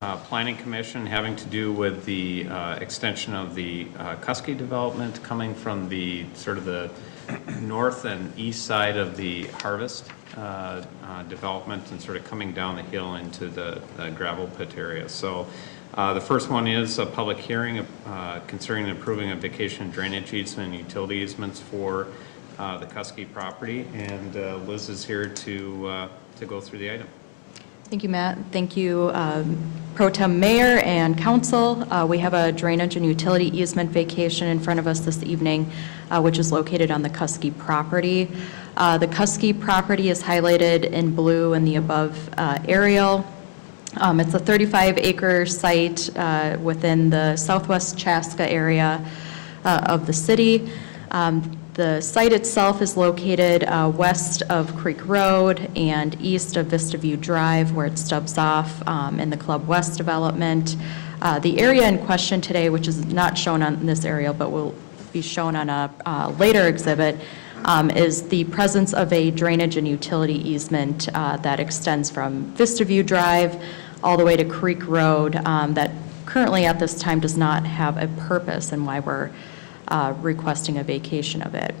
Planning Commission having to do with the extension of the Kusske development coming from the sort of the north and east side of the Harvest development and sort of coming down the hill into the gravel pit area. So the first one is a public hearing concerning approving a vacation drainage easement and utility easements for the Kusske property, and Liz is here to go through the item. Thank you, Matt. Thank you, Pro Tem Mayor and Council. We have a drainage and utility easement vacation in front of us this evening, which is located on the Kusske property. The Kusske property is highlighted in blue in the above aerial. It's a 35-acre site within the southwest Chaska area of the city. The site itself is located west of Creek Road and east of Vista View Drive, where it stubs off in the Club West development. The area in question today, which is not shown on this aerial but will be shown on a later exhibit, is the presence of a drainage and utility easement that extends from Vista View Drive all the way to Creek Road that currently at this time does not have a purpose, and why we're requesting a vacation of it.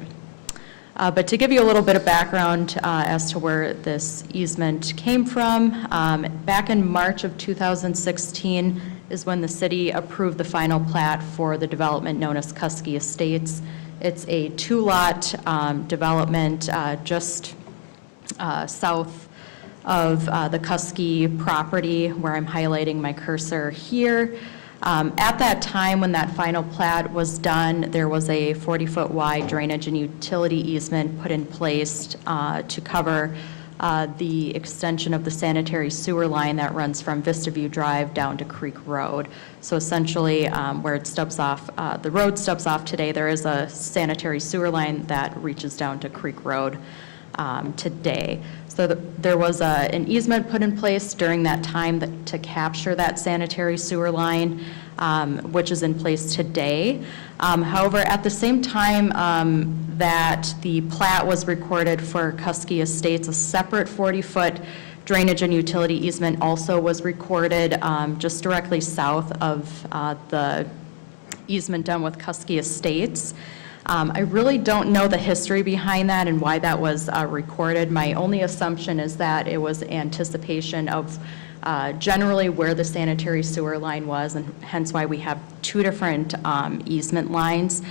But to give you a little bit of background as to where this easement came from, back in March of 2016 is when the city approved the final plat for the development known as Kusske Estates. It's a two-lot development just south of the Kusske property, where I'm highlighting my cursor here. At that time, when that final plat was done, there was a 40-foot wide drainage and utility easement put in place to cover the extension of the sanitary sewer line that runs from Vista View Drive down to Creek Road. So essentially, where it stubs off, the road stubs off today, there is a sanitary sewer line that reaches down to Creek Road today. So there was an easement put in place during that time to capture that sanitary sewer line, which is in place today. However, at the same time that the plat was recorded for Kusske Estates, a separate 40-foot drainage and utility easement also was recorded just directly south of the easement done with Kusske Estates. I really don't know the history behind that and why that was recorded. My only assumption is that it was anticipation of generally where the sanitary sewer line was, and hence why we have two different easement lines.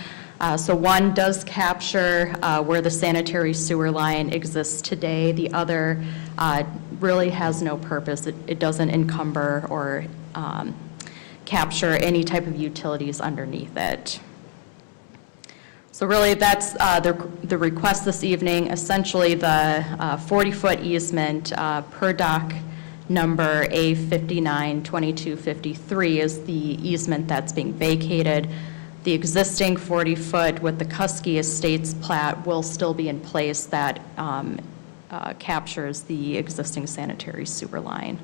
So one does capture where the sanitary sewer line exists today. The other really has no purpose. It doesn't encumber or capture any type of utilities underneath it. So really, that's the request this evening. Essentially, the 40-foot easement per doc number A592253 is the easement that's being vacated. The existing 40-foot with the Kusske Estates plat will still be in place that captures the existing sanitary sewer line.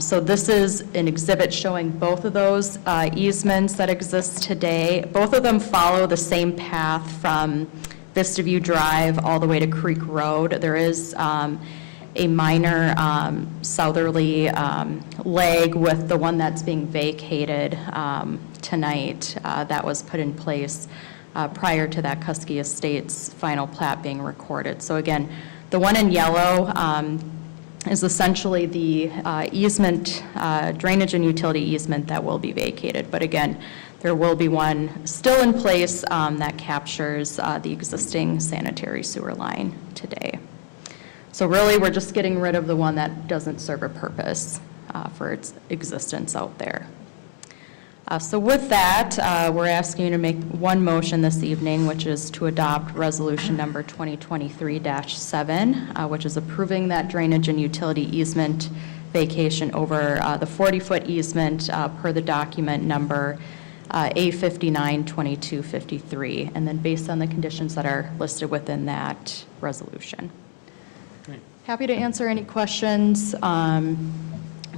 So this is an exhibit showing both of those easements that exist today. Both of them follow the same path from Vista View Drive all the way to Creek Road. There is a minor southerly leg with the one that's being vacated tonight that was put in place prior to that Kusske Estates final plat being recorded. So again, the one in yellow is essentially the easement, drainage and utility easement that will be vacated. But again, there will be one still in place that captures the existing sanitary sewer line today. So really, we're just getting rid of the one that doesn't serve a purpose for its existence out there. So with that, we're asking you to make one motion this evening, which is to adopt resolution number 2023-7, which is approving that drainage and utility easement vacation over the 40-foot easement per the document number A592253, and then based on the conditions that are listed within that resolution. Great. Happy to answer any questions.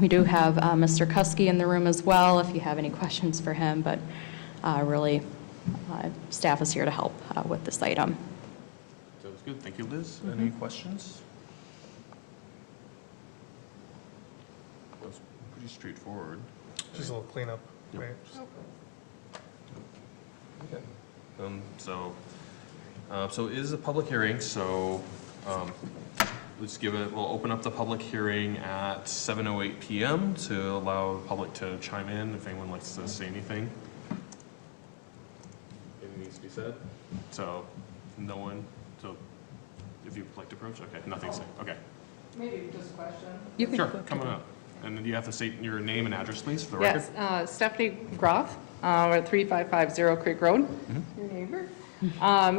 We do have Mr. Kusske in the room as well if you have any questions for him, but really staff is here to help with this item. Sounds good. Thank you, Liz. Any questions? Could pretty straightforward. Just a little cleanup, Yep. right? Okay. So it is a public hearing, so let's we'll open up the public hearing at 7:08 PM to allow the public to chime in if anyone likes to say anything. Anything needs to be said? So, no one, so if you'd like to approach, okay, nothing said, okay. Maybe just a question. You can Sure, go come on up. And then you have to state your name and address, please, for the record. Yes, Stephanie Groff, we're at 3550 Creek Road, your neighbor.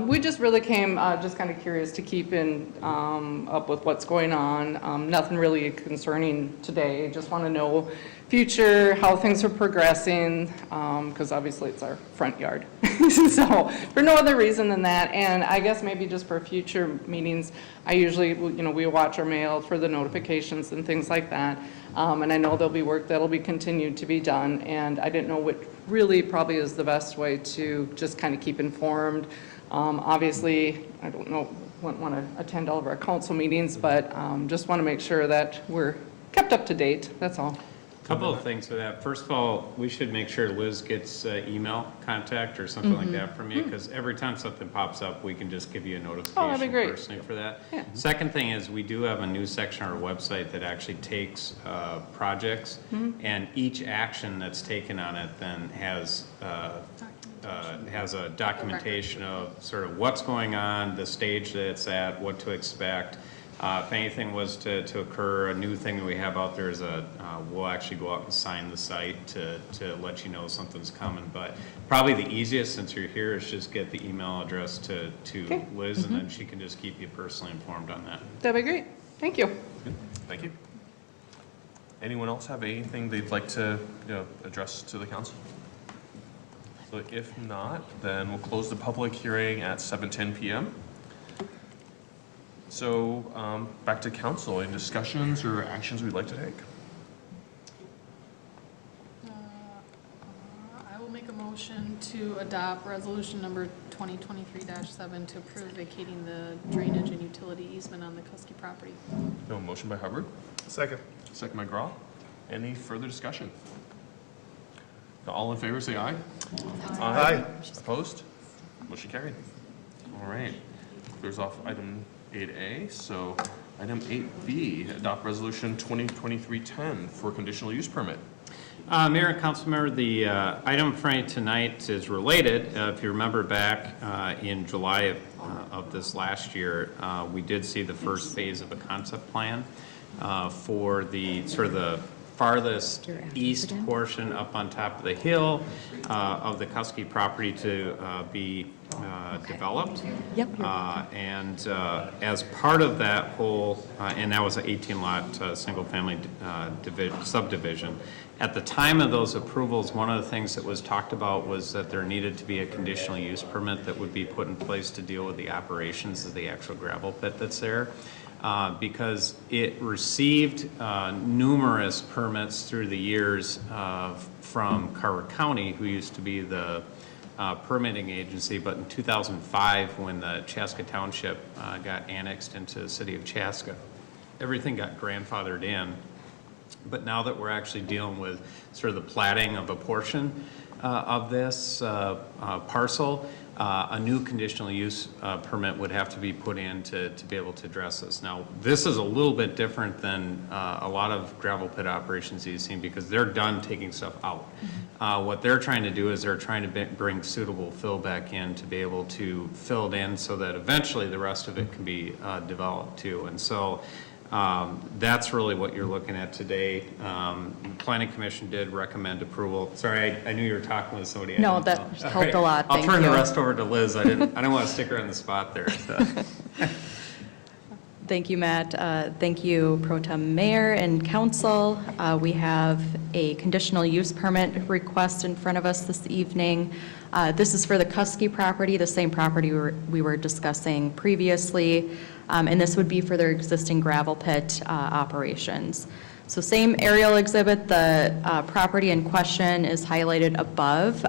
We just really came, just kind of curious to keep up with what's going on. Nothing really concerning today, just want to know future, how things are progressing, because obviously it's our front yard. So, for no other reason than that, and I guess maybe just for future meetings, I usually, we watch our mail for the notifications and things like that. And I know there'll be work that'll be continued to be done, and I didn't know what really probably is the best way to just kind of keep informed. Obviously, I don't know, wouldn't want to attend all of our council meetings, but just want to make sure that we're kept up to date, that's all. Couple of things with that. First of all, we should make sure Liz gets email contact or something like that from you, because every time something pops up, we can just give you a notification great. personally for that. Yeah. Second thing is, we do have a new section on our website that actually takes projects, and each action that's taken on it then has a documentation of sort of what's going on, the stage that it's at, what to expect. If anything was to occur, a new thing that we have out there is we'll actually go out and sign the site to let you know something's coming. But probably the easiest, since you're here, is just get the email address to Okay. Liz, and then she can just keep you personally informed on that. That'd be great, thank you. Good. Thank you. Anyone else have anything they'd like to address to the council? So if not, then we'll close the public hearing at 7:10 PM. So back to council, any discussions or actions we'd like to take? I will make a motion to adopt resolution number 2023-7 to approve vacating the drainage and utility easement on the Kusske property. No, motion by Hubbard, Second. second by Graw. Any further discussion? All in favor, say aye. Aye. Opposed? Motion carried. All right. Clears off item 8A. So item 8B, adopt resolution 2023-10 for conditional use permit. Mayor and council member, the item for you tonight is related. If you remember back in July of this last year, we did see the first phase of a concept plan for the sort of the farthest east portion up on top of the hill of the Kusske property to be developed. Yep. And as part of that whole, and that was an 18-lot single-family subdivision. At the time of those approvals, one of the things that was talked about was that there needed to be a conditional use permit that would be put in place to deal with the operations of the actual gravel pit that's there. Because it received numerous permits through the years from Carver County, who used to be the permitting agency, but in 2005, when the Chaska Township got annexed into the city of Chaska, everything got grandfathered in. But now that we're actually dealing with sort of the platting of a portion of this parcel, a new conditional use permit would have to be put in to be able to address this. Now, this is a little bit different than a lot of gravel pit operations you've seen, because they're done taking stuff out. What they're trying to do is they're trying to bring suitable fill back in to be able to fill it in so that eventually the rest of it can be developed too. And so that's really what you're looking at today. The Planning Commission did recommend approval. Sorry, I knew you were talking with somebody. No, that helped a lot. I'll Thank turn you. the rest over to Liz. I don't want to stick her on the spot there. Thank you, Matt. Thank you, Pro Tem Mayor and Council. We have a conditional use permit request in front of us this evening. This is for the Kusske property, the same property we were discussing previously, and this would be for their existing gravel pit operations. So same aerial exhibit, the property in question is highlighted above.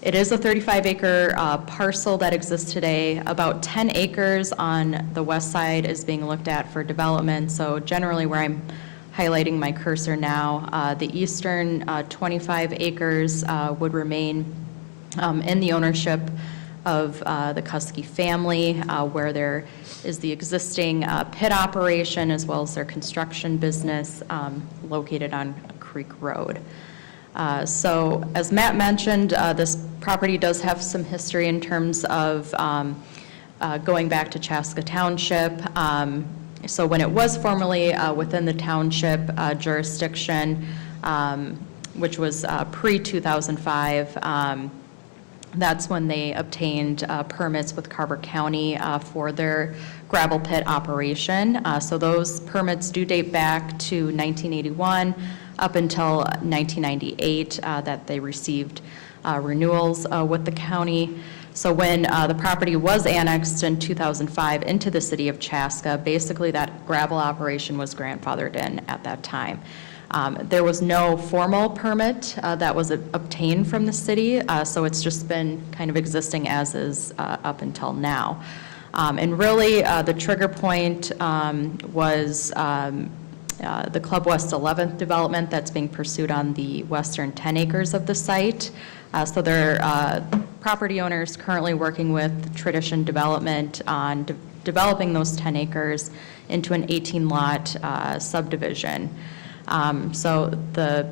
It is a 35-acre parcel that exists today. About 10 acres on the west side is being looked at for development. So generally where I'm highlighting my cursor now. The eastern 25 acres would remain in the ownership of the Kusske family, where there is the existing pit operation as well as their construction business located on Creek Road. So as Matt mentioned, this property does have some history in terms of going back to Chaska Township. So when it was formerly within the township jurisdiction, which was pre-2005, that's when they obtained permits with Carver County for their gravel pit operation. So those permits do date back to 1981 up until 1998 that they received renewals with the county. So when the property was annexed in 2005 into the city of Chaska, basically that gravel operation was grandfathered in at that time. There was no formal permit that was obtained from the city, so it's just been kind of existing as is up until now. And really, the trigger point was the Club West 11th development that's being pursued on the western 10 acres of the site. So their property owners currently working with Tradition Development on developing those 10 acres into an 18-lot subdivision. So the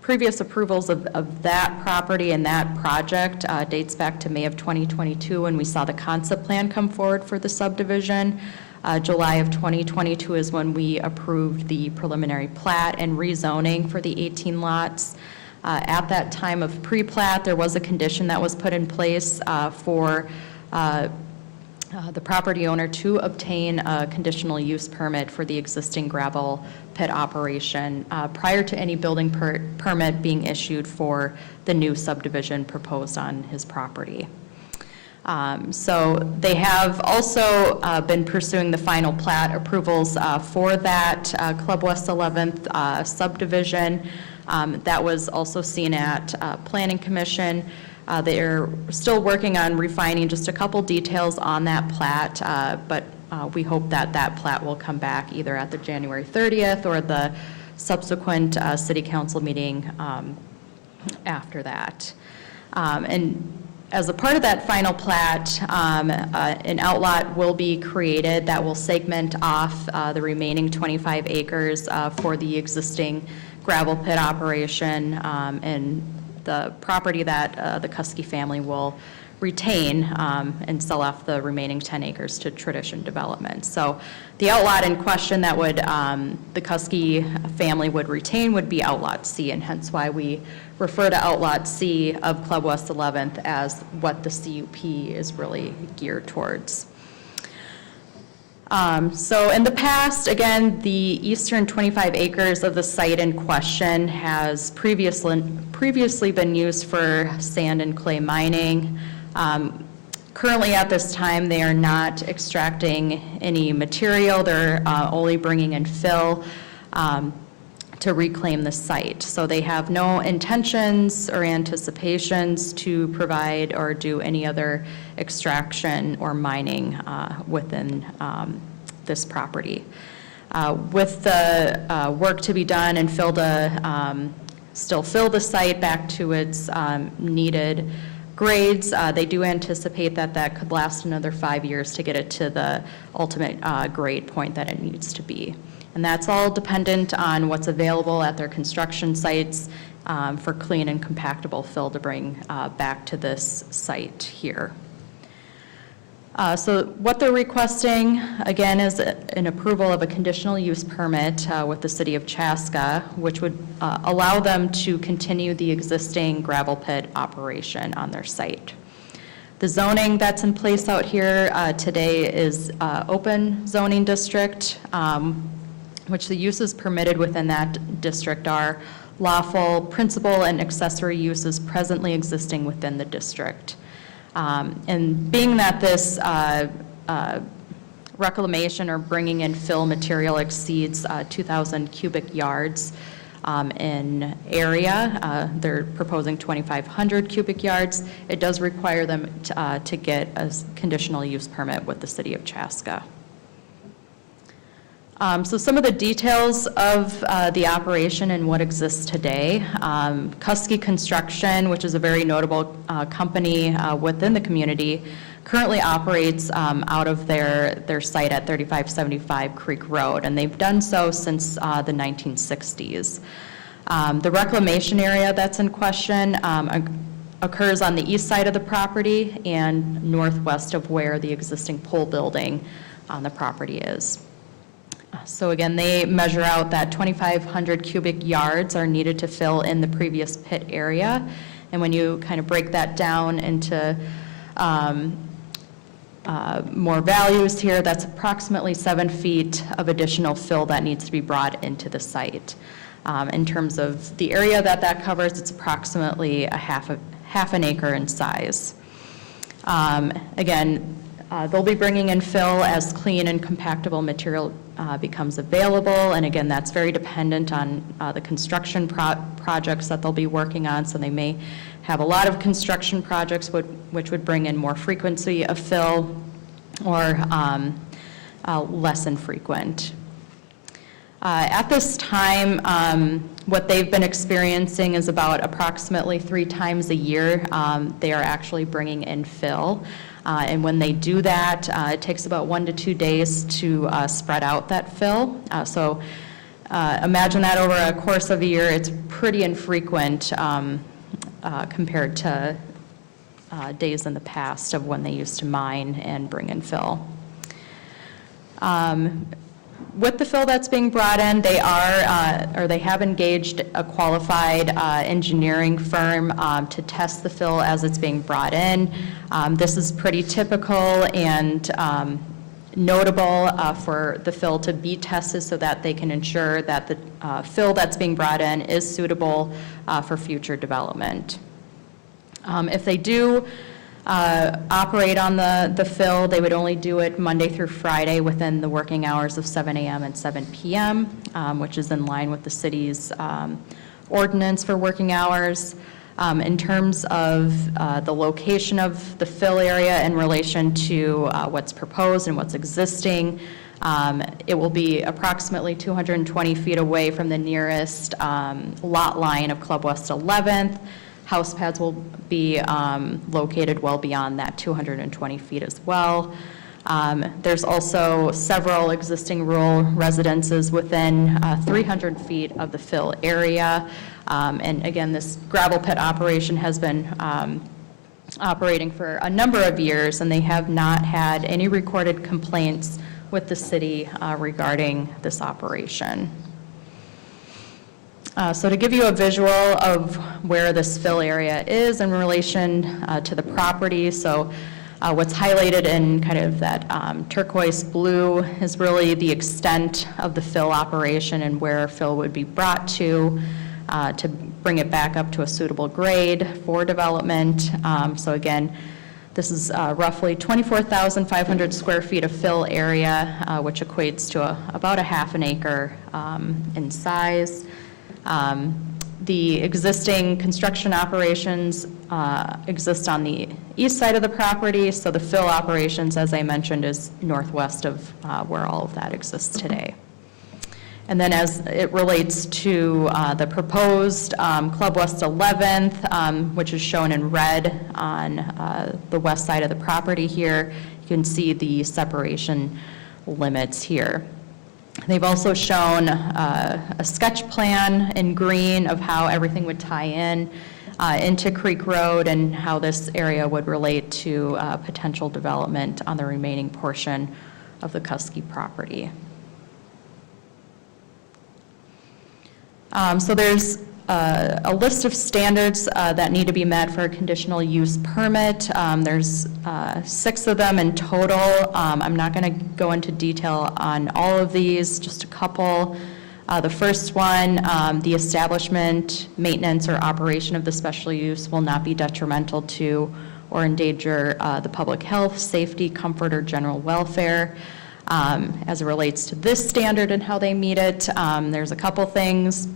previous approvals of that property and that project dates back to May of 2022 when we saw the concept plan come forward for the subdivision. July of 2022 is when we approved the preliminary plat and rezoning for the 18 lots. At that time of pre-plat, there was a condition that was put in place for the property owner to obtain a conditional use permit for the existing gravel pit operation prior to any building permit being issued for the new subdivision proposed on his property. So they have also been pursuing the final plat approvals for that Club West 11th subdivision. That was also seen at Planning Commission. They're still working on refining just a couple details on that plat, but we hope that that plat will come back either at the January 30th or the subsequent city council meeting after that. And as a part of that final plat, an outlot will be created that will segment off the remaining 25 acres for the existing gravel pit operation, and the property that the Kusske family will retain and sell off the remaining 10 acres to Tradition Development. So the outlot in question that would the Kusske family would retain would be Outlot C, and hence why we refer to Outlot C of Club West 11th as what the CUP is really geared towards. So in the past, again, the eastern 25 acres of the site in question has previously been used for sand and clay mining. Currently at this time, they are not extracting any material. They're only bringing in fill to reclaim the site. So they have no intentions or anticipations to provide or do any other extraction or mining within this property. With the work to be done and still fill the site back to its needed grades, they do anticipate that that could last another 5 years to get it to the ultimate grade point that it needs to be. And that's all dependent on what's available at their construction sites for clean and compactable fill to bring back to this site here. So what they're requesting, again, is an approval of a conditional use permit with the city of Chaska, which would allow them to continue the existing gravel pit operation on their site. The zoning that's in place out here today is open zoning district, which the uses permitted within that district are lawful principal and accessory uses presently existing within the district. And being that this reclamation or bringing in fill material exceeds 2,000 cubic yards in area, they're proposing 2,500 cubic yards, it does require them to get a conditional use permit with the city of Chaska. So some of the details of the operation and what exists today. Kusske Construction, which is a very notable company within the community, currently operates out of their site at 3575 Creek Road, and they've done so since the 1960s. The reclamation area that's in question occurs on the east side of the property and northwest of where the existing pole building on the property is. So again, they measure out that 2,500 cubic yards are needed to fill in the previous pit area. And when you kind of break that down into more values here, that's approximately 7 feet of additional fill that needs to be brought into the site. In terms of the area that covers, it's approximately a half an acre in size. Again, they'll be bringing in fill as clean and compactable material becomes available, and again, that's very dependent on the construction projects that they'll be working on, so they may have a lot of construction projects which would bring in more frequency of fill or less infrequent. At this time, what they've been experiencing is about approximately 3 times a year they are actually bringing in fill. And when they do that, it takes about 1 to 2 days to spread out that fill. So imagine that over a course of a year, it's pretty infrequent compared to days in the past of when they used to mine and bring in fill. With the fill that's being brought in, they have engaged a qualified engineering firm to test the fill as it's being brought in. This is pretty typical and notable for the fill to be tested so that they can ensure that the fill that's being brought in is suitable for future development. If they do operate on the fill, they would only do it Monday through Friday within the working hours of 7 a.m. and 7 p.m., which is in line with the city's ordinance for working hours. In terms of the location of the fill area in relation to what's proposed and what's existing, it will be approximately 220 feet away from the nearest lot line of Club West 11th. House pads will be located well beyond that 220 feet as well. There's also several existing rural residences within 300 feet of the fill area. And again, this gravel pit operation has been operating for a number of years, and they have not had any recorded complaints with the city regarding this operation. So to give you a visual of where this fill area is in relation to the property, so what's highlighted in kind of that turquoise blue is really the extent of the fill operation and where fill would be brought to bring it back up to a suitable grade for development. So again, this is roughly 24,500 square feet of fill area, which equates to about a half an acre in size. The existing construction operations exist on the east side of the property, so the fill operations, as I mentioned, is northwest of where all of that exists today. And then as it relates to the proposed Club West 11th, which is shown in red on the west side of the property here, you can see the separation limits here. They've also shown a sketch plan in green of how everything would tie in into Creek Road and how this area would relate to potential development on the remaining portion of the Kusske property. So there's a list of standards that need to be met for a conditional use permit. There's 6 of them in total. I'm not going to go into detail on all of these, just a couple. The first one, the establishment, maintenance, or operation of the special use will not be detrimental to or endanger the public health, safety, comfort, or general welfare. As it relates to this standard and how they meet it, there's a couple things.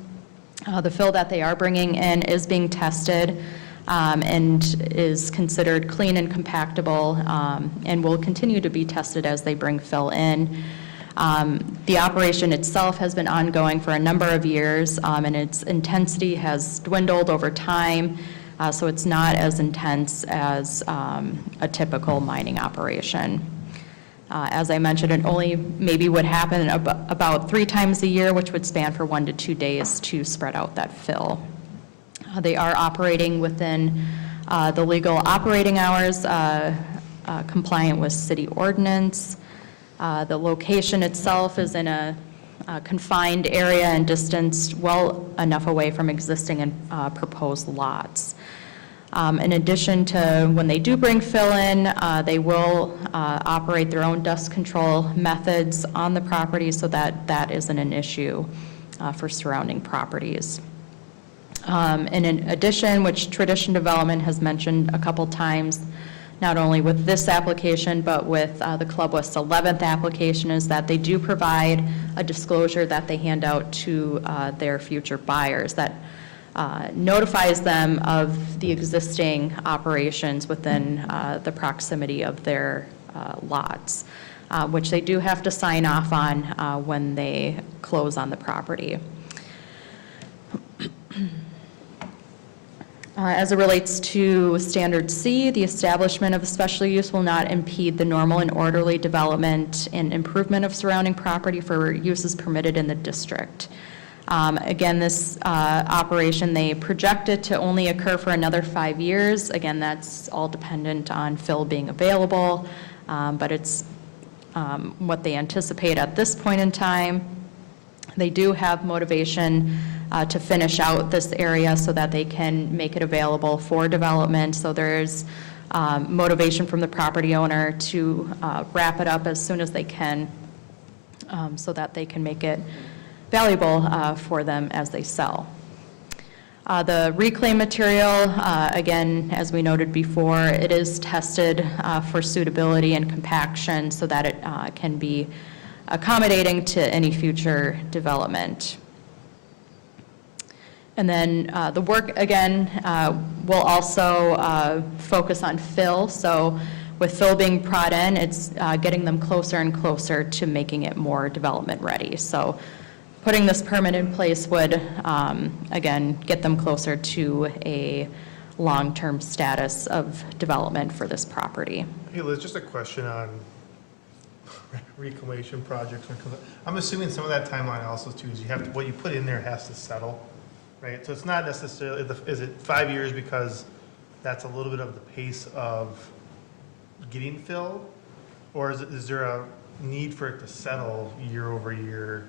The fill that they are bringing in is being tested and is considered clean and compactable and will continue to be tested as they bring fill in. The operation itself has been ongoing for a number of years, and its intensity has dwindled over time, so it's not as intense as a typical mining operation. As I mentioned, it only maybe would happen about 3 times a year, which would span for 1 to 2 days to spread out that fill. They are operating within the legal operating hours, compliant with city ordinance. The location itself is in a confined area and distanced well enough away from existing and proposed lots. In addition to when they do bring fill in, they will operate their own dust control methods on the property so that that isn't an issue for surrounding properties. In addition, which Tradition Development has mentioned a couple times, not only with this application, but with the Club West 11th application, is that they do provide a disclosure that they hand out to their future buyers that notifies them of the existing operations within the proximity of their lots, which they do have to sign off on when they close on the property. As it relates to Standard C, the establishment of a special use will not impede the normal and orderly development and improvement of surrounding property for uses permitted in the district. Again, this operation, they project it to only occur for another 5 years. Again, that's all dependent on fill being available, but it's what they anticipate at this point in time. They do have motivation to finish out this area so that they can make it available for development. So there's motivation from the property owner to wrap it up as soon as they can so that they can make it valuable for them as they sell. The reclaim material, again, as we noted before, it is tested for suitability and compaction so that it can be accommodating to any future development. And then the work, again, will also focus on fill. So with fill being brought in, it's getting them closer and closer to making it more development ready. So putting this permit in place would, again, get them closer to a long-term status of development for this property. Hey Liz, just a question on reclamation projects. I'm assuming some of that timeline also too is you have to, what you put in there has to settle, right? So it's not necessarily, is it 5 years because that's a little bit of the pace of getting fill? Or is there a need for it to settle year over year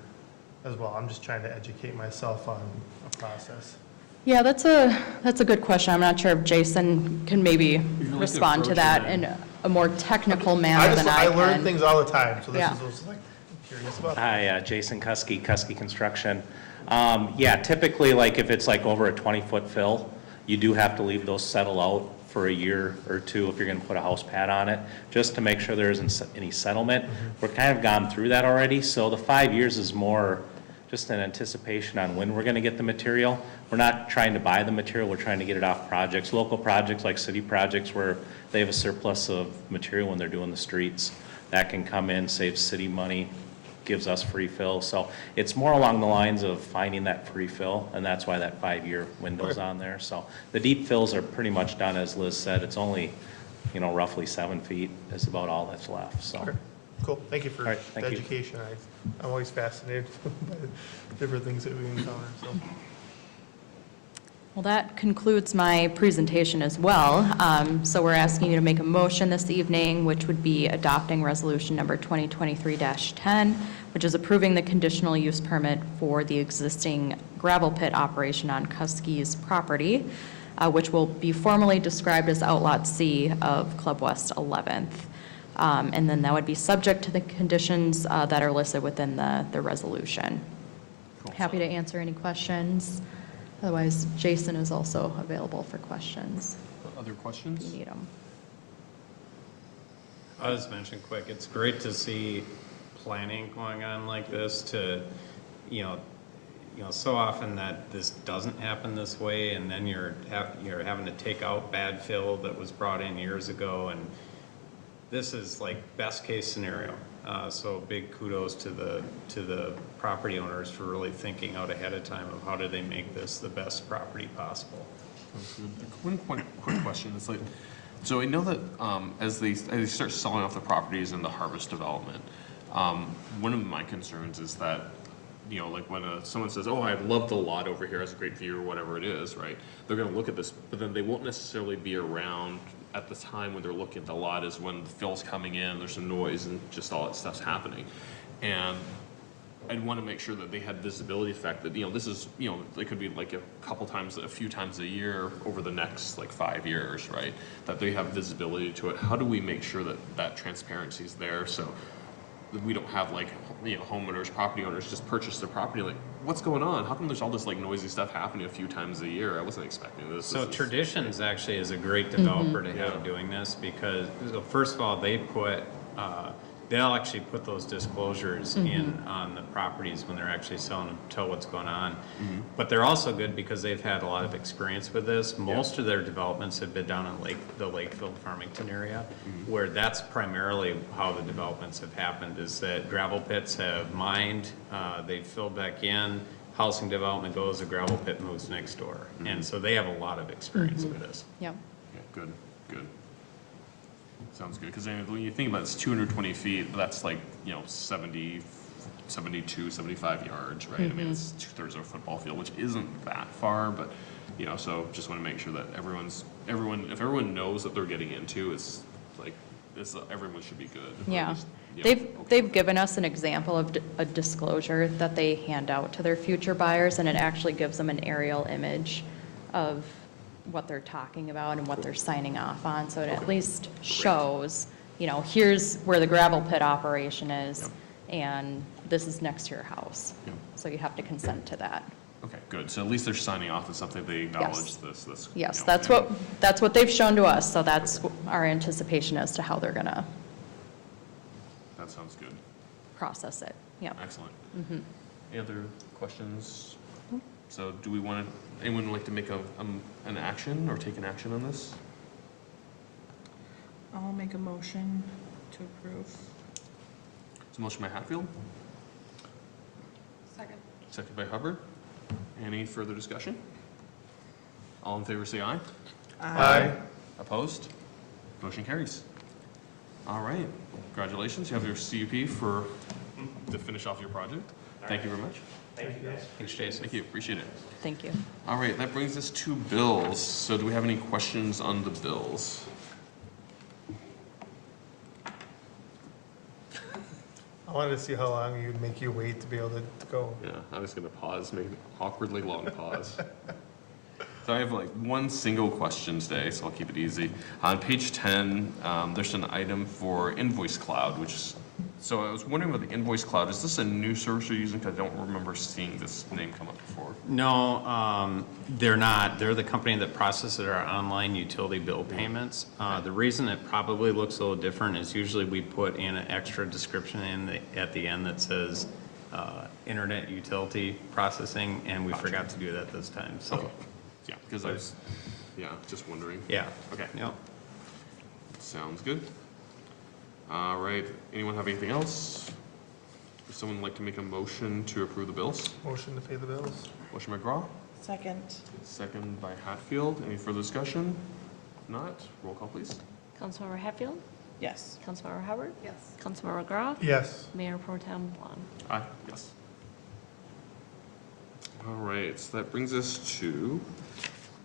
as well? I'm just trying to educate myself on a process. Yeah, that's a good question. I'm not sure if Jason can maybe respond to that in a more technical manner than I can. I learn things all the time, so this Yeah. is what's like, I'm curious about. Hi, Jason Kusske, Kusske Construction. Yeah, typically, like if it's like over a 20-foot fill, you do have to leave those settle out for a year or two if you're going to put a house pad on it, just to make sure there isn't any settlement. We're kind of gone through that already, so the 5 years is more just an anticipation on when we're going to get the material. We're not trying to buy the material, we're trying to get it off projects, local projects like city projects where they have a surplus of material when they're doing the streets. That can come in, saves city money, gives us free fill. So it's more along the lines of finding that free fill, and that's why that 5-year window's on there. So the deep fills are pretty much done, as Liz said. It's only, roughly 7 feet is about all that's left, so. Okay, cool, thank you for All right, the thank you. education. I'm always fascinated by the different things that we encounter, so. Well, that concludes my presentation as well. So we're asking you to make a motion this evening, which would be adopting resolution number 2023-10, which is approving the conditional use permit for the existing gravel pit operation on Kuske's property, which will be formally described as Outlot C of Club West 11th. And then that would be subject to the conditions that are listed within the resolution. Cool. Happy to answer any questions. Otherwise, Jason is also available for questions Other if questions? you need them. I'll just mention quick, it's great to see planning going on like this to, so often that this doesn't happen this way, and then you're having to take out bad fill that was brought in years ago, and this is like best case scenario. So big kudos to the property owners for really thinking out ahead of time of how do they make this the best property possible. One quick question, it's like, so I know that as they start selling off the properties in the harvest development, one of my concerns is that, you know, like when someone says, oh, I love the lot over here, has a great view or whatever it is, right? They're gonna look at this, but then they won't necessarily be around at the time when they're looking at the lot is when the fill's coming in, there's some noise and just all that stuff's happening. And I'd want to make sure that they had visibility effect that, you know, this is, you know, it could be like a few times a year over the next like 5 years, right? That they have visibility to it. How do we make sure that that transparency is there so that we don't have like, you know, homeowners, property owners just purchase their property like, what's going on? How come there's all this like noisy stuff happening a few times a year? I wasn't expecting this. So Traditions actually is a great developer to have doing this because, so first of all, they'll actually put those disclosures in on the properties when they're actually selling them, tell what's going on. But they're also good because they've had a lot of experience with this. Most of their developments have been down in the Lakeville, Farmington area, where that's primarily how the developments have happened, is that gravel pits have mined, they've filled back in, housing development goes, a gravel pit moves next door. And so they have a lot of experience with this. Yep. Yeah, good. Sounds good, because when you think about it, it's 220 feet, but that's like, you know, 70, 72, 75 yards, right? I mean, it's 2/3 of a football field, which isn't that far, but, you know, so just want to make sure that if everyone knows that they're getting into, it's like, everyone should be good. Yeah. Yeah. They've given us an example of a disclosure that they hand out to their future buyers, and it actually gives them an aerial image of what they're talking about and what they're signing off on, so it at least shows, you know, here's where the gravel pit operation is, and this is next to your house. Yep. So you have to consent to that. Okay, good. So at least they're signing off on something, they acknowledge this. Yes, you know, that's what they've shown to us, so that's our anticipation as to how they're gonna that sounds good. process it. Yep. Excellent. Any other questions? So do we want to, anyone would like to make an action or take an action on this? I'll make a motion to approve. It's a motion by Hatfield, second by Hubbard. Any further discussion? All in favor say aye. Aye. Opposed? Motion carries. All right, congratulations. You have your CUP to finish off your project. Thank you very much. Thanks, Jason. Thank you, appreciate it. Thank you. All right, that brings us to bills. So do we have any questions on the bills? I wanted to see how long you'd make you wait to be able to go. Yeah, I was gonna pause, make an awkwardly long pause. So I have like one single question today, so I'll keep it easy. On page 10, there's an item for Invoice Cloud, so I was wondering about the Invoice Cloud. Is this a new service you're using? 'Cause I don't remember seeing this name come up before. No, they're not. They're the company that processes our online utility bill payments. The reason it probably looks a little different is usually we put in an extra description at the end that says internet utility processing, and we forgot to do that this time, so. Okay. Yeah, because I was, just wondering. Yeah. Okay. Yep. Sounds good. All right, anyone have anything else? Would someone like to make a motion to approve the bills? Motion to pay the bills? Motion by McGraw, Second. second by Hatfield. Any further discussion? Not, roll call please. Councilmember Hatfield? Yes. Councilmember Hubbard? Yes. Councilmember McGraw? Yes. Mayor Pro Tem Juan? Aye, yes. All right, so that brings us to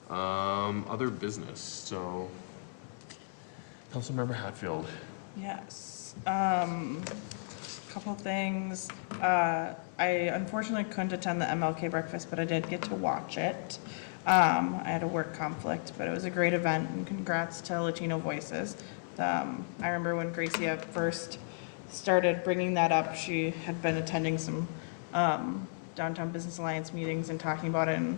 other business, so Councilmember Hatfield. Yes. Couple things. I unfortunately couldn't attend the MLK breakfast, but I did get to watch it. I had a work conflict, but it was a great event, and congrats to Latino Voices. I remember when Gracia first started bringing that up, she had been attending some Downtown Business Alliance meetings and talking about it, and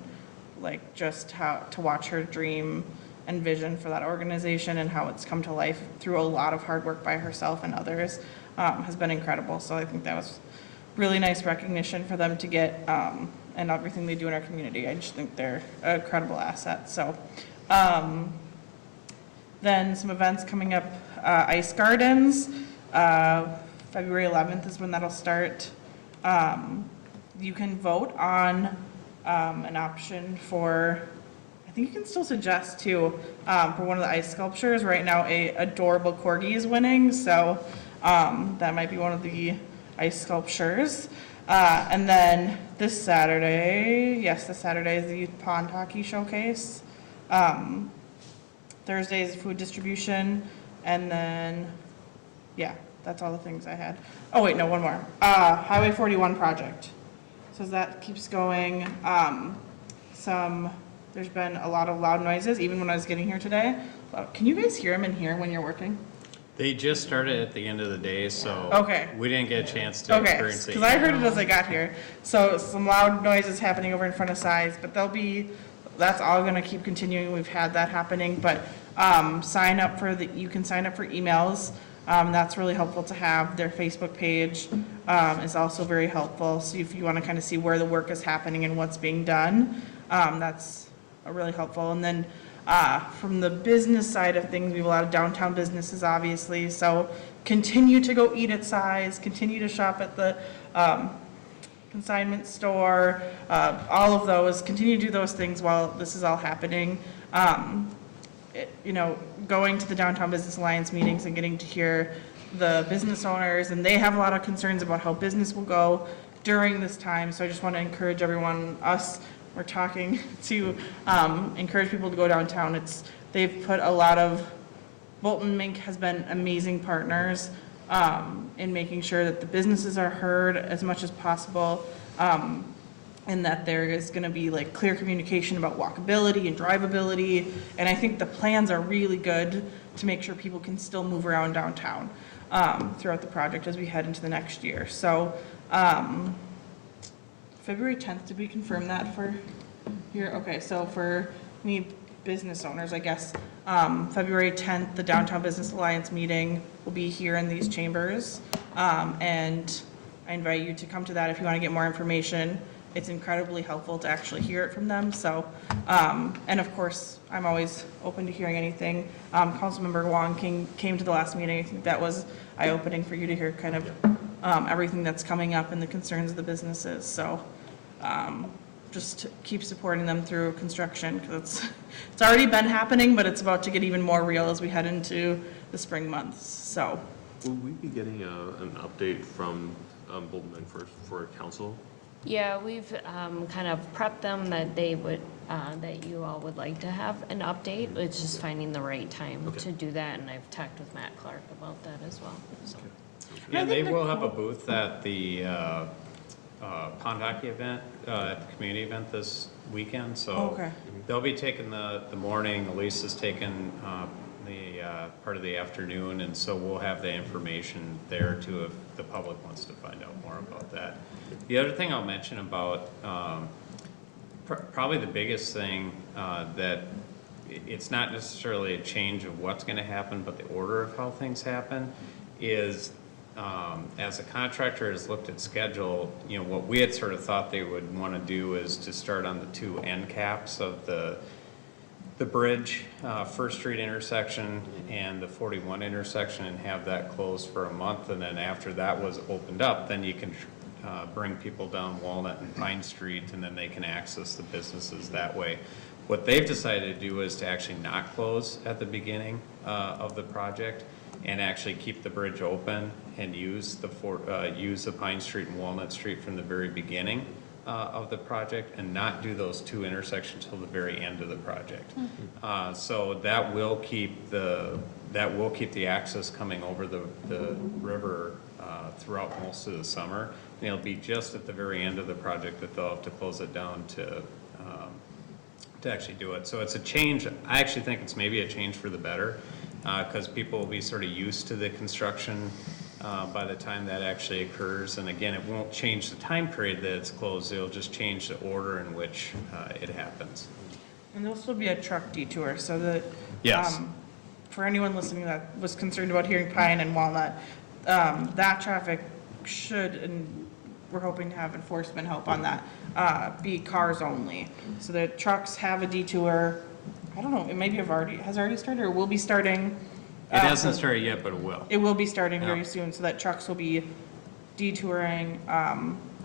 like just how to watch her dream and vision for that organization and how it's come to life through a lot of hard work by herself and others has been incredible. So I think that was really nice recognition for them to get, and everything they do in our community. I just think they're a credible asset. So then some events coming up, Ice Gardens. February 11th is when that'll start. You can vote on an option for, I think you can still suggest too, for one of the ice sculptures. Right now, a adorable corgi is winning, so that might be one of the ice sculptures. And then this Saturday, yes, this Saturday is the Youth Pond Hockey Showcase. Thursday is food distribution, and then, yeah, that's all the things I had. Oh wait, no, one more. Highway 41 project. So that keeps going. There's been a lot of loud noises, even when I was getting here today. Can you guys hear them in here when you're working? They just started at the end of the day, so Okay. we didn't get a chance to Okay, experience it. because I heard it as I got here. So some loud noises happening over in front of Size, but that's all gonna keep continuing. We've had that happening, but you can sign up for emails. That's really helpful to have. Their Facebook page is also very helpful. So if you want to kind of see where the work is happening and what's being done, that's really helpful. And then from the business side of things, we have a lot of downtown businesses, obviously. So continue to go eat at Size, continue to shop at the consignment store, all of those, continue to do those things while this is all happening. Going to the Downtown Business Alliance meetings and getting to hear the business owners, and they have a lot of concerns about how business will go during this time. So I just want to encourage everyone, we're talking to encourage people to go downtown. They've put a lot of, Bolton Mink has been amazing partners in making sure that the businesses are heard as much as possible. And that there is going to be like clear communication about walkability and drivability. And I think the plans are really good to make sure people can still move around downtown throughout the project as we head into the next year. So February 10th, did we confirm that for here? Okay, so for me business owners, I guess, February 10th, the Downtown Business Alliance meeting will be here in these chambers. And I invite you to come to that if you want to get more information. It's incredibly helpful to actually hear it from them. So, and of course, I'm always open to hearing anything. Councilmember Wong came to the last meeting. I think that was eye-opening for you to hear kind of everything that's coming up and the concerns of the businesses. So, just keep supporting them through construction, because it's already been happening, but it's about to get even more real as we head into the spring months. So, Will we be getting an update from Bolton Mink for council? Yeah, we've kind of prepped them that they would, that you all would like to have an update. It's just finding the right time to do that, and I've talked with Matt Clark about that as well, so. Yeah, they will have a booth at the pond hockey event, at the community event this weekend, so they'll be taking the morning. Elise is taking the part of the afternoon, and so we'll have the information there too if the public wants to find out more about that. The other thing I'll mention about probably the biggest thing that it's not necessarily a change of what's going to happen, but the order of how things happen is as a contractor has looked at schedule, what we had sort of thought they would want to do is to start on the two end caps of the bridge, First Street intersection and the 41 intersection, and have that closed for a month. And then after that was opened up, then you can bring people down Walnut and Pine Street, and then they can access the businesses that way. What they've decided to do is to actually not close at the beginning of the project and actually keep the bridge open and use the Pine Street and Walnut Street from the very beginning of the project, and not do those two intersections till the very end of the project. So that will keep the access coming over the river throughout most of the summer. And it'll be just at the very end of the project that they'll have to close it down to actually do it. So it's a change. I actually think it's maybe a change for the better, because people will be sort of used to the construction by the time that actually occurs. And again, it won't change the time period that it's closed. It'll just change the order in which it happens. and there'll still be a truck detour, so that, Yes. for anyone listening that was concerned about hearing Pine and Walnut, that traffic should, and we're hoping to have enforcement help on that, be cars only. So the trucks have a detour, I don't know, it maybe has already started, or will be starting It hasn't started yet, but it will. It will be starting Yeah. very soon, so that trucks will be detouring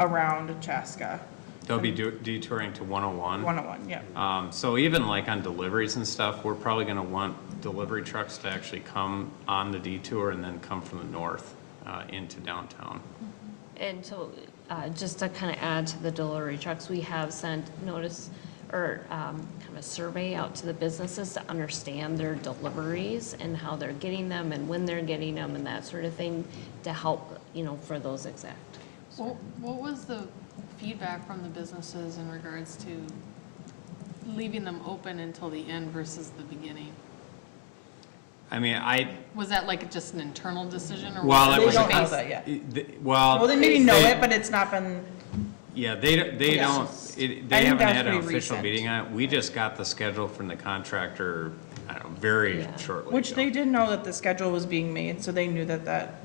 around Chaska. They'll be detouring to 101. 101, yeah. So even like on deliveries and stuff, we're probably gonna want delivery trucks to actually come on the detour and then come from the north into downtown. And so, just to kind of add to the delivery trucks, we have sent notice or kind of a survey out to the businesses to understand their deliveries and how they're getting them and when they're getting them and that sort of thing to help, for those exact. What was the feedback from the businesses in regards to leaving them open until the end versus the beginning? I mean, Was that like just an internal decision or? Well, was it They was don't know based- that yet. well. Well, they maybe know they- it, but it's not been, Yeah, they Yeah. don't, I they think haven't that's had an pretty official recent. meeting on it. We just got the schedule from the contractor, I don't know, very Yeah. shortly which ago. they did know that the schedule was being made, so they knew that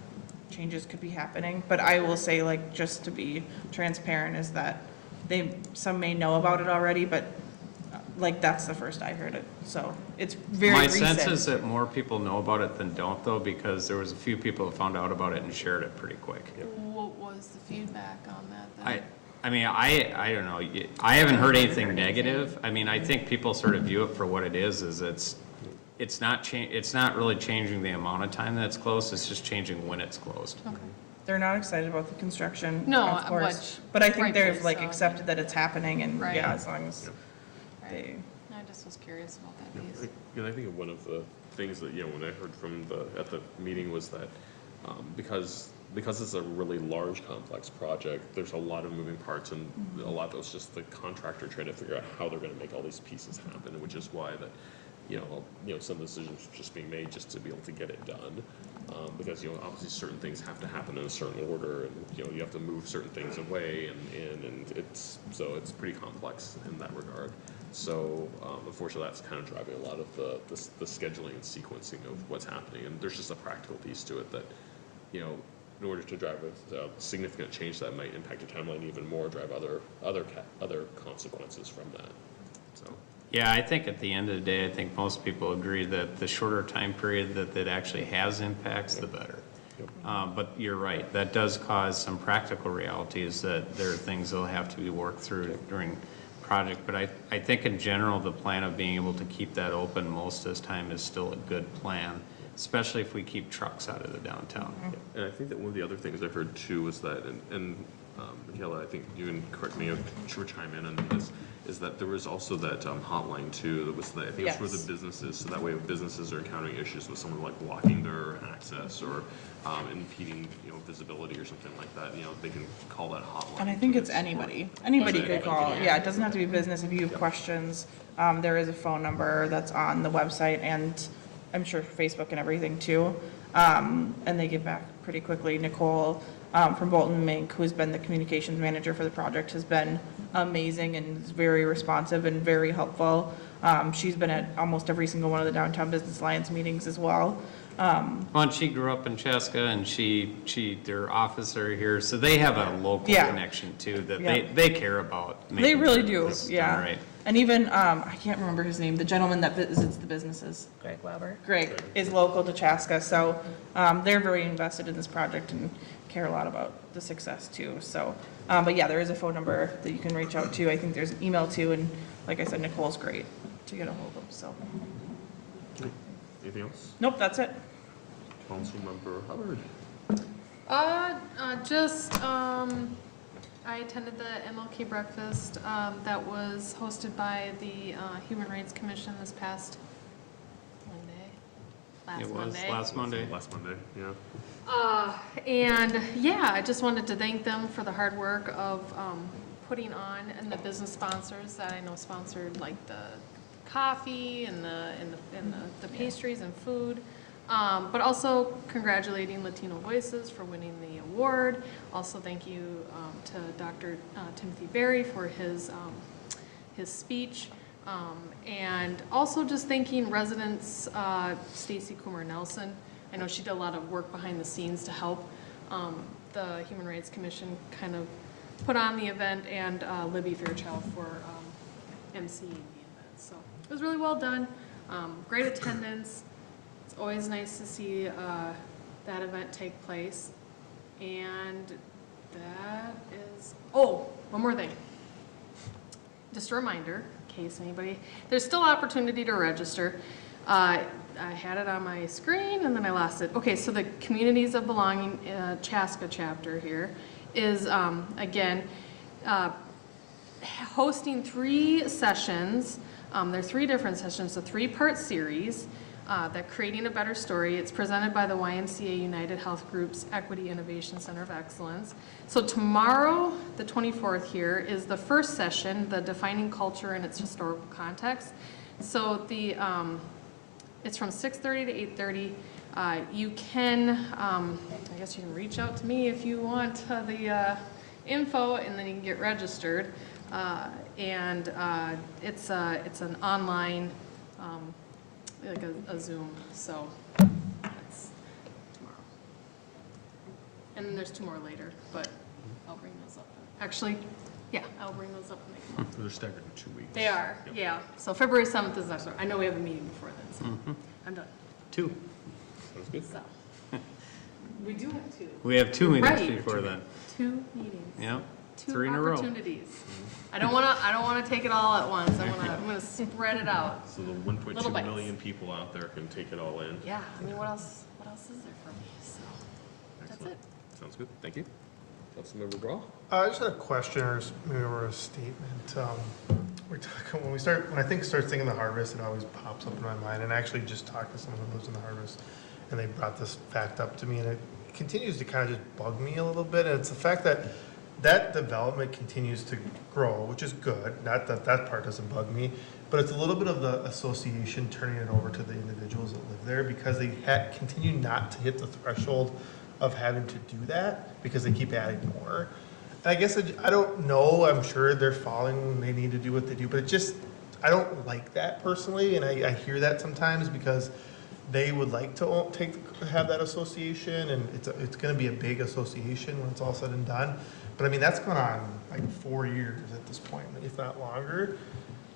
changes could be happening. But I will say, like, just to be transparent, is that some may know about it already, but like, that's the first I heard it. So it's very My recent. sense is that more people know about it than don't though, because there was a few people who found out about it and shared it pretty quick. What was the feedback on that then? I mean, I don't know. I haven't heard anything negative. I mean, I think people sort of view it for what it is it's not really changing the amount of time that it's closed, it's just changing when it's closed. Okay. They're not excited about the construction, No, of course. which But I think they've rightfully like so. accepted that it's happening and Right. yeah, as long as Right. they. I just was curious about that Yeah, piece. and I think one of the things that, when I heard from at the meeting was that, because it's a really large, complex project, there's a lot of moving parts and a lot of it's just the contractor trying to figure out how they're gonna make all these pieces happen, which is why that, some decisions are just being made just to be able to get it done. Because, obviously certain things have to happen in a certain order and, you have to move certain things away and it's pretty complex in that regard. So, unfortunately, that's kind of driving a lot of the scheduling and sequencing of what's happening. And there's just a practical piece to it that, in order to drive a significant change that might impact your timeline even more, drive other consequences from that. So, Yeah, I think at the end of the day, I think most people agree that the shorter time period that actually has impacts, the better. But you're right, that does cause some practical realities that there are things that'll have to be worked through during project. But I think in general, the plan of being able to keep that open most of this time is still a good plan, especially if we keep trucks out of the downtown. and I think that one of the other things I've heard too is that, and Michaela, I think you can correct me if you chime in on this, is that there was also that hotline too, that was, I think it's for the Yes. businesses, so that way if businesses are encountering issues with someone like blocking their access or impeding, visibility or something like that, they can call that hotline. And I think to it's get support. anybody could Anybody, call. yeah. Yeah, it doesn't have to be business. If you have questions, there is a phone number that's on the website and I'm sure Facebook and everything too. And they get back pretty quickly. Nicole from Bolton Mink, who's been the communications manager for the project, has been amazing and is very responsive and very helpful. She's been at almost every single one of the Downtown Business Alliance meetings as well. Well, and she grew up in Chaska and their office are here, so they have a local Yeah. connection too, that Yeah. they care about. They making really sure do, this is done yeah. right. And even, I can't remember his name, the gentleman that visits the businesses. Greg Weber. Greg is local to Chaska, so they're very invested in this project and care a lot about the success too. So, but yeah, there is a phone number that you can reach out to. I think there's an email too, and like I said, Nicole's great to get a hold of, so. Anything else? Nope, that's it. Councilmember Hubbard. I attended the MLK breakfast, that was hosted by the, Human Rights Commission this past Monday. It was last Monday. Last Monday, yeah. And yeah, I just wanted to thank them for the hard work of putting on, and the business sponsors that I know sponsored like the coffee and the pastries and food. But also congratulating Latino Voices for winning the award. Also thank you to Dr. Timothy Berry for his speech. And also just thanking residents, Stacy Coomer Nelson. I know she did a lot of work behind the scenes to help the Human Rights Commission kind of put on the event, and Libby Fairchild for emceeing the event. So it was really well done, great attendance. It's always nice to see that event take place. And that is, oh, one more thing. Just a reminder, in case anybody, there's still opportunity to register. I had it on my screen and then I lost it. Okay, so the Communities of Belonging Chaska chapter here is, again, hosting 3 sessions. There are 3 different sessions, a 3-part series. That Creating a Better Story. It's presented by the YMCA United Health Group's Equity Innovation Center of Excellence. So tomorrow, the 24th here, is the first session, the Defining Culture in its Historical Context. So the it's from 6:30 to 8:30. You can, I guess you can reach out to me if you want the info, and then you can get registered. It's an online, like a Zoom, so that's tomorrow. And then there's 2 more later, but I'll bring those up. Actually, yeah, I'll bring those up when they come up. They're staggered in 2 weeks. They are, yeah. So February 7th is next one. I know we have a meeting before then, so I'm done. 2. Sounds good. So. We do have 2. We have 2 meetings Right. before then. 2 meetings. Yeah, 2 3 in a row. opportunities. I don't wanna take it all at once. I'm gonna spread it out. So the Little 1.2 bites. million people out there can take it all in. Yeah, I mean, what else is there for me? So, that's Excellent. it. Sounds good, thank you. Councilmember Brawl? I just had a question or a statement. We're talking, when I start thinking the harvest, it always pops up in my mind. And I actually just talked to someone who lives in the harvest, and they brought this fact up to me, and it continues to kind of just bug me a little bit. And it's the fact that development continues to grow, which is good. Not that part doesn't bug me, but it's a little bit of the association turning it over to the individuals that live there, because they continue not to hit the threshold of having to do that because they keep adding more. And I guess I don't know. I'm sure they're following. They need to do what they do, but I don't like that personally, and I hear that sometimes because they would like to have that association, and it's going to be a big association when it's all said and done. But I mean, that's gone on like 4 years at this point, if not longer.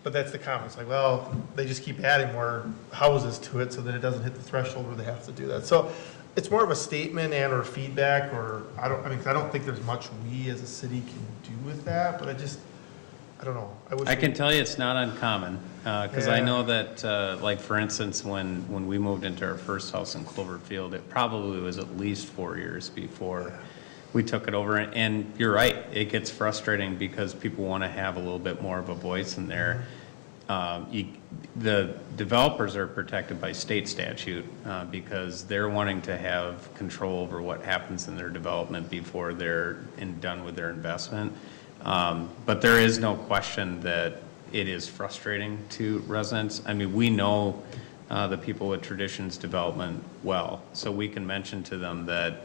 But that's the comments, like, well, they just keep adding more houses to it so that it doesn't hit the threshold where they have to do that. So it's more of a statement and or feedback, or I don't think there's much we as a city can do with that, but I don't know. I can tell you it's not uncommon, because I Yeah. know that, like, for instance, when we moved into our first house in Cloverfield, it probably was at least 4 years before we took it over. And you're right, it gets frustrating because people want to have a little bit more of a voice in there. The developers are protected by state statute because they're wanting to have control over what happens in their development before they're done with their investment. But there is no question that it is frustrating to residents. I mean, we know the people with Traditions Development well, so we can mention to them that,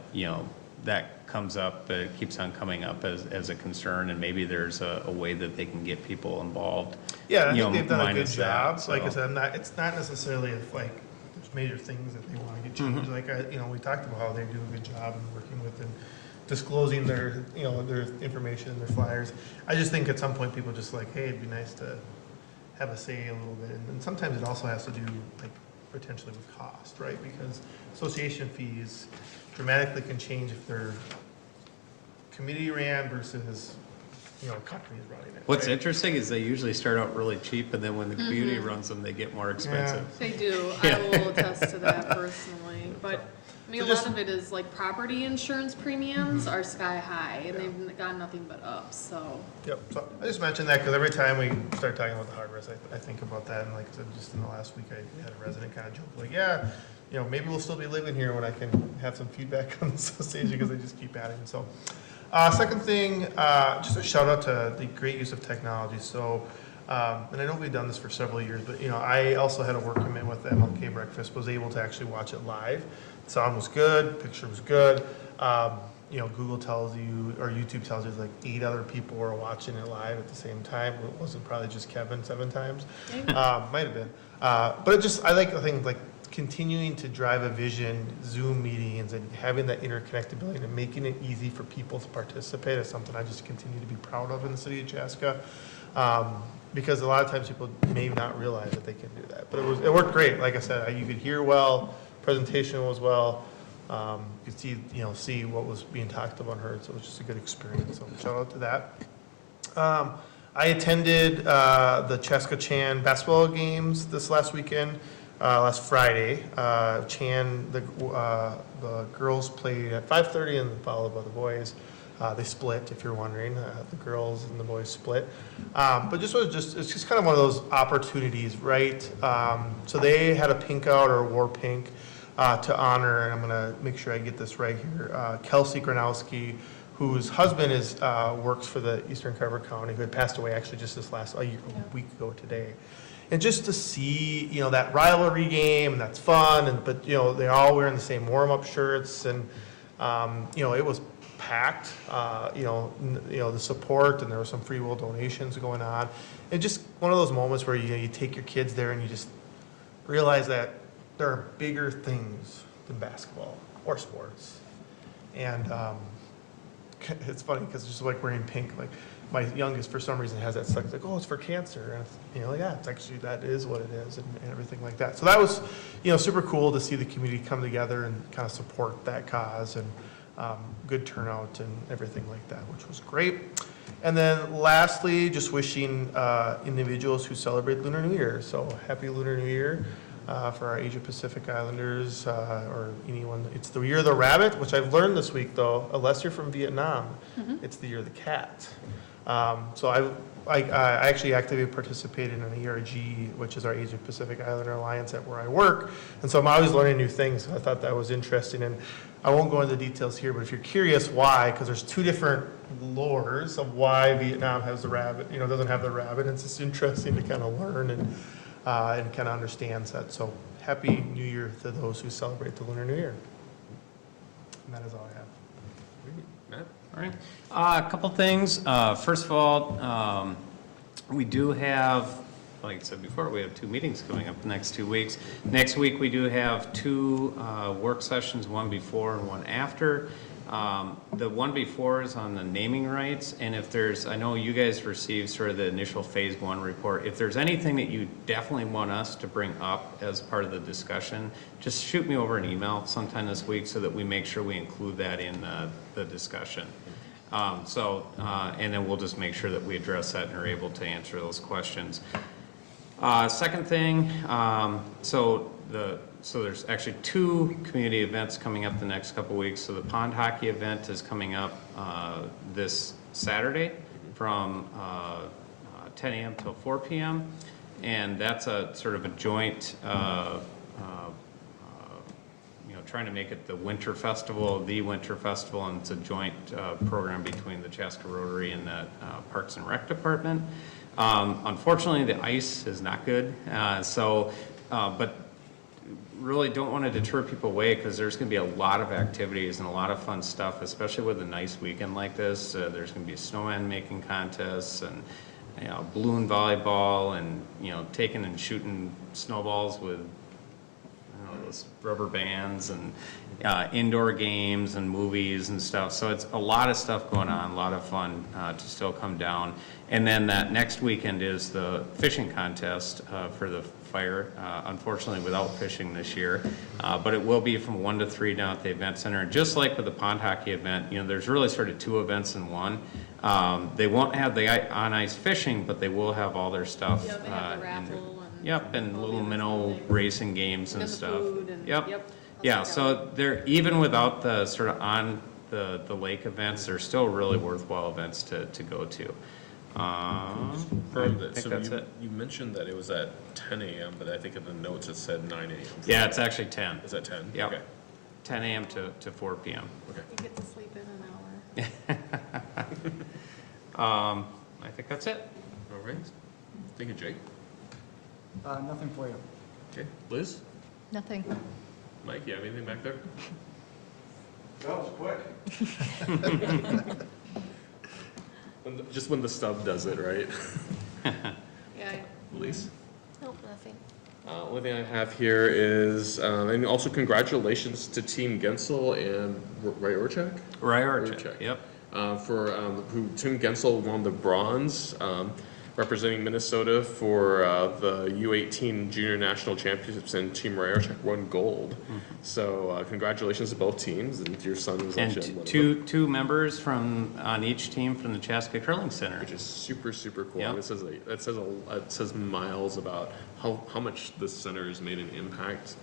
that comes up, it keeps on coming up as a concern, and maybe there's a way that they can get people involved. Yeah, I think they've done a good job. So. Like I said, it's not necessarily if like there's major things that they want to get changed. Like we talked about how they do a good job in working with and disclosing their their information and their flyers. I just think at some point people just like, hey, it'd be nice to have a say a little bit, and sometimes it also has to do like potentially with cost, right? Because association fees dramatically can change if they're community ran versus companies running it. What's right? interesting is they usually start out really cheap, and then when the community runs them, they get more expensive. They do. I will attest to that personally. But I mean, So a lot of it is like property insurance premiums are sky high, and they've got nothing but up. So Yep, so I just mentioned that because every time we start talking about the harvest, I think about that, and like I said, just in the last week, I had a resident kind of joke, like, yeah, maybe we'll still be living here when I can have some feedback on the association because they just keep adding, so. Second thing, just a shout out to the great use of technology, so, and I know we've done this for several years, but, I also had a work commitment with the MLK breakfast, was able to actually watch it live. Sound was good, picture was good. Google tells you, or YouTube tells you, like 8 other people were watching it live at the same time. It wasn't probably just Kevin 7 times. Might have been. But I like the thing, like continuing to drive a vision, Zoom meetings, and having that interconnectability and making it easy for people to participate is something I just continue to be proud of in the city of Chaska. Because a lot of times people may not realize that they can do that. But it worked great. Like I said, you could hear well. Presentation was well. You could see what was being talked about her, so it was just a good experience, so shout out to that. I attended the Chaska Chan basketball games this last weekend, last Friday. The girls played at 5:30 and followed by the boys. They split, if you're wondering. The girls and the boys split. But it's just kind of one of those opportunities, right? So they had a pink out, or wore pink, to honor, and I'm going to make sure I get this right here, Kelsey Gronowski, whose husband works for the Eastern Carver County, who had passed away actually just a week ago today. And just to see, that rivalry game, and that's fun, but they're all wearing the same warm-up shirts, and it was packed. The support, and there were some free will donations going on. And just one of those moments where you take your kids there and you just realize that there are bigger things than basketball or sports. And it's funny because it's just like wearing pink. Like my youngest, for some reason, has that stuck. It's like, oh, it's for cancer. And it's actually, that is what it is, and everything like that. So that was, super cool to see the community come together and kind of support that cause, and good turnout and everything like that, which was great. And then lastly, just wishing individuals who celebrate Lunar New Year. So happy Lunar New Year for our Asia Pacific Islanders, or anyone. It's the year of the rabbit, which I've learned this week though, unless you're from Vietnam, it's the year of the cat. So I actually actively participated in an ERG, which is our Asia Pacific Islander Alliance at where I work. And so I'm always learning new things. So I thought that was interesting. And I won't go into the details here, but if you're curious why, because there's two different lores of why Vietnam has the rabbit, doesn't have the rabbit. It's just interesting to kind of learn and kind of understand that. So happy New Year to those who celebrate the Lunar New Year. And that is all I have. Matt? All right. A couple things. First of all, we do have, like I said before, we have 2 meetings coming up the next 2 weeks. Next week, we do have 2 work sessions, one before and one after. The one before is on the naming rights, and if there's, I know you guys received sort of the initial phase 1 report. If there's anything that you definitely want us to bring up as part of the discussion, just shoot me over an email sometime this week so that we make sure we include that in the discussion. And then we'll just make sure that we address that and are able to answer those questions. Second thing, so there's actually 2 community events coming up the next couple weeks. So the pond hockey event is coming up this Saturday from 10 a.m. till 4 p.m. And that's a sort of a joint, trying to make it the winter festival, and it's a joint program between the Chaska Rotary and the Parks and Rec Department. Unfortunately, the ice is not good, but really don't want to deter people away, because there's going to be a lot of activities and a lot of fun stuff, especially with a nice weekend like this. There's going to be snowman making contests, and balloon volleyball, and taking and shooting snowballs with those rubber bands, and indoor games and movies and stuff. So it's a lot of stuff going on, a lot of fun to still come down. And then that next weekend is the fishing contest for the fire, unfortunately without fishing this year, but it will be from 1 to 3 down at the event center. And just like with the pond hockey event, there's really sort of 2 events in one. They won't have the on-ice fishing, but they will have all their stuff. Yeah, they have the raffle. And little minnow racing games and stuff. Food and, Yeah, so they're, even without the sort of on the lake events, they're still really worthwhile events to go to. Confirm that. I think that's it. You mentioned that it was at 10 a.m., but I think in the notes it said 9 a.m. Yeah, it's actually 10. Is that 10? Yep. Okay. 10 a.m. to 4 p.m. Okay. You get to sleep in an hour. I think that's it. All right. Thank you, Jake. Nothing for you. Okay. Liz? Nothing. Mike, you have anything back there? That was quick. Just when the stub does it, right? Yeah. Elise? Nope, nothing. Only thing I have here is, and also congratulations to Team Gensel and Ryorchak? Ryorchak, yep. Who Tim Gensel won the bronze. representing Minnesota for the U18 Junior National Championships, and Team Reiland won gold. So congratulations to both teams, and your son was And actually one of them, two members on each team from the Chaska Curling Center. which is super, super cool. Yep. And it says miles about how much this center has made an impact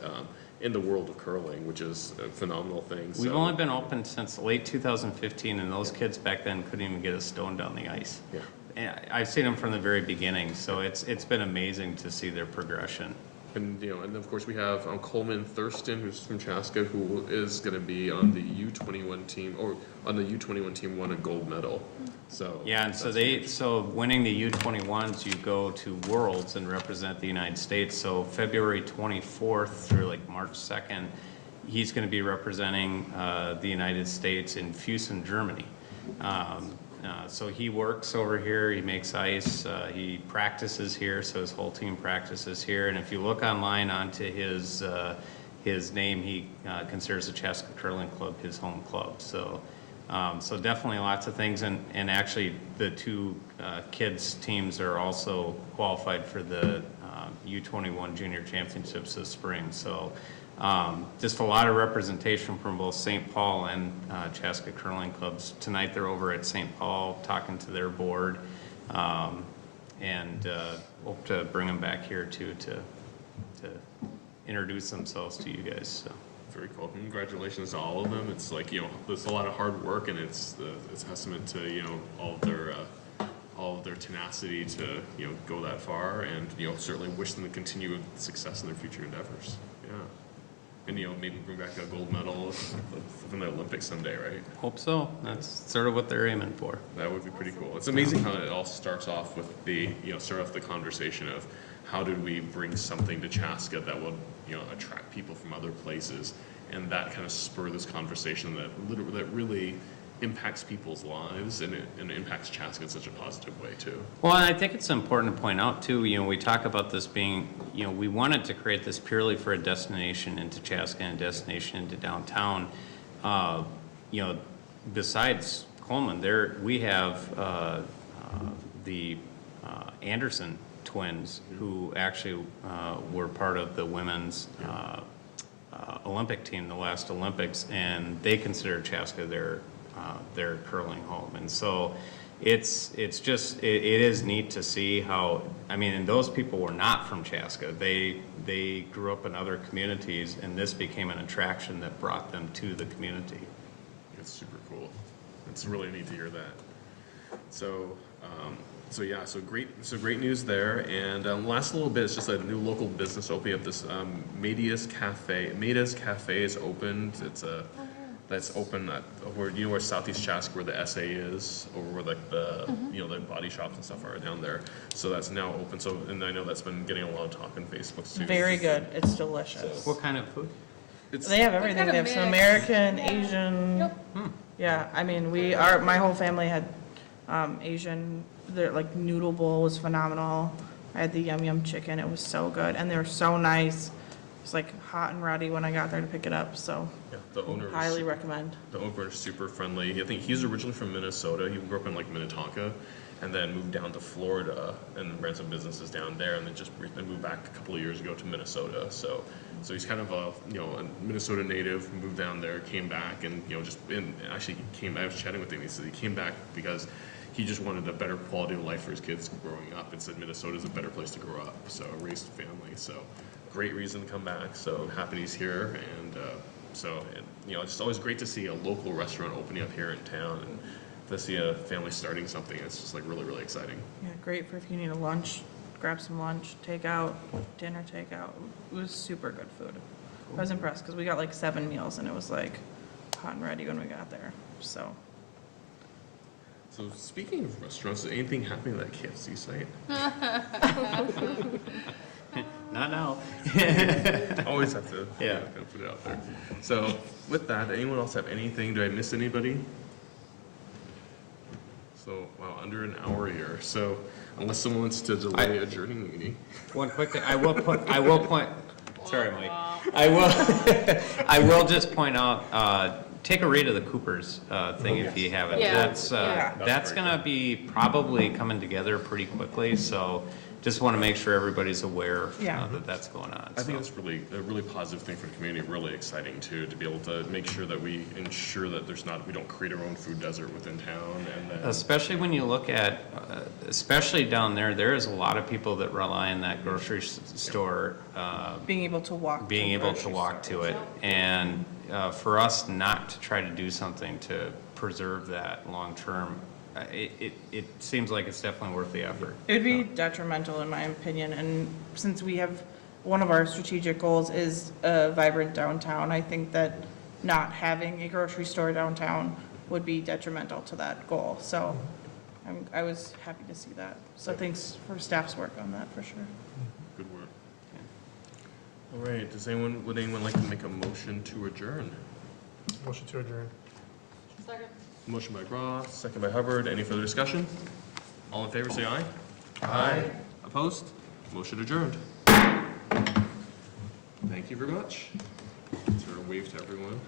in the world of curling, which is a phenomenal thing. We've So, only been open since late 2015, and those kids back then couldn't even get a stone down the ice. yeah. And I've seen them from the very beginning, so it's been amazing to see their progression. And, and of course we have Coleman Thurston, who's from Chaska, who is going to be on the U21 team, or on the U21 team, won a gold medal. So Yeah, and so winning the U21s, you go to Worlds and represent the United States. So February 24th through like March 2nd, he's going to be representing the United States in Fusen, Germany. So he works over here, he makes ice, he practices here, so his whole team practices here. And if you look online onto his name, he considers the Chaska Curling Club his home club. So definitely lots of things, and actually the two kids teams are also qualified for the U21 Junior Championships this spring. So just a lot of representation from both St. Paul and Chaska Curling Clubs. Tonight they're over at St. Paul talking to their board, and hope to bring them back here too to introduce themselves to you guys. So. Very cool. Congratulations to all of them. It's like, there's a lot of hard work, and it's a testament to, all of their tenacity to, go that far, and, certainly wish them to continue success in their future endeavors. Yeah. And, maybe bring back a gold medal from the Olympics someday, right? Hope so. That's sort of what they're aiming for. That would be pretty cool. It's amazing how it all starts off with start off the conversation of how did we bring something to Chaska that would, attract people from other places, and that kind of spur this conversation that really impacts people's lives, and it impacts Chaska in such a positive way too. Well, and I think it's important to point out too, we talk about this being, we wanted to create this purely for a destination into Chaska and a destination into downtown. Besides Coleman, we have the Anderson twins, who actually were part of the women's Olympic team, the last Olympics, and they consider Chaska their curling home. And so it is neat to see how, and those people were not from Chaska. They grew up in other communities, and this became an attraction that brought them to the community. It's super cool. It's really neat to hear that. So great news there. And last little bit, it's just a new local business opening up. This Maida's Cafe is opened. That's open at where Southeast Chaska, where the SA is, over where like the the body shops and stuff are down there. So that's now open. So, and I know that's been getting a lot of talk on Facebook too. Very good. It's delicious. What kind of food? They have everything. They have some American, Asian. Yep. Yeah, my whole family had Asian. Their like noodle bowl was phenomenal. I had the yum yum chicken. It was so good, and they were so nice. It was like hot and ready when I got there to pick it up. So Yeah, the owner highly recommend. The owner is super friendly. I think he's originally from Minnesota. He grew up in like Minnetonka, and then moved down to Florida and ran some businesses down there, and then just moved back a couple of years ago to Minnesota. So he's kind of a Minnesota native. Moved down there, came back, and actually came. I was chatting with him. He said he came back because he just wanted a better quality of life for his kids growing up, and said Minnesota's a better place to grow up. So raised a family. So great reason to come back. So happy he's here, and it's just always great to see a local restaurant opening up here in town, and to see a family starting something. It's just like really, really exciting. Yeah, great for if you need a lunch, grab some lunch, takeout, dinner takeout. It was super good food. I was impressed because we got like 7 meals, and it was like hot and ready when we got there. So speaking of restaurants, is anything happening at that KFC site? Not now. Always have to Yeah. kind of put it out there. So with that, anyone else have anything? Did I miss anybody? So, wow, under an hour here. So unless someone wants to delay adjourning the meeting. One quick thing, I will point, sorry, Mike. I will just point out, take a read of the Cooper's thing if you haven't. Yeah. That's, Yeah. that's gonna be probably coming together pretty quickly, so just want to make sure everybody's aware Yeah. that that's going on. I think so. it's really, a really positive thing for the community, really exciting too, to be able to make sure that we ensure that we don't create our own food desert within town, and then. Especially when you look at, especially down there is a lot of people that rely on that grocery store, Being able to walk. being the able to grocery walk store. to it. And for us not to try to do something to preserve that long-term, it seems like it's definitely worth the effort. It'd be detrimental in my opinion, and since we have, one of our strategic goals is a vibrant downtown, I think that not having a grocery store downtown would be detrimental to that goal, so I was happy to see that. So thanks for staff's work on that, for sure. Good work. All right, would anyone like to make a motion to adjourn? Motion to adjourn. Second. Motion by Groff, second by Hubbard. Any further discussion? All in favor, say aye. Aye. Opposed? Motion adjourned. Thank you very much. Sort of wave to everyone.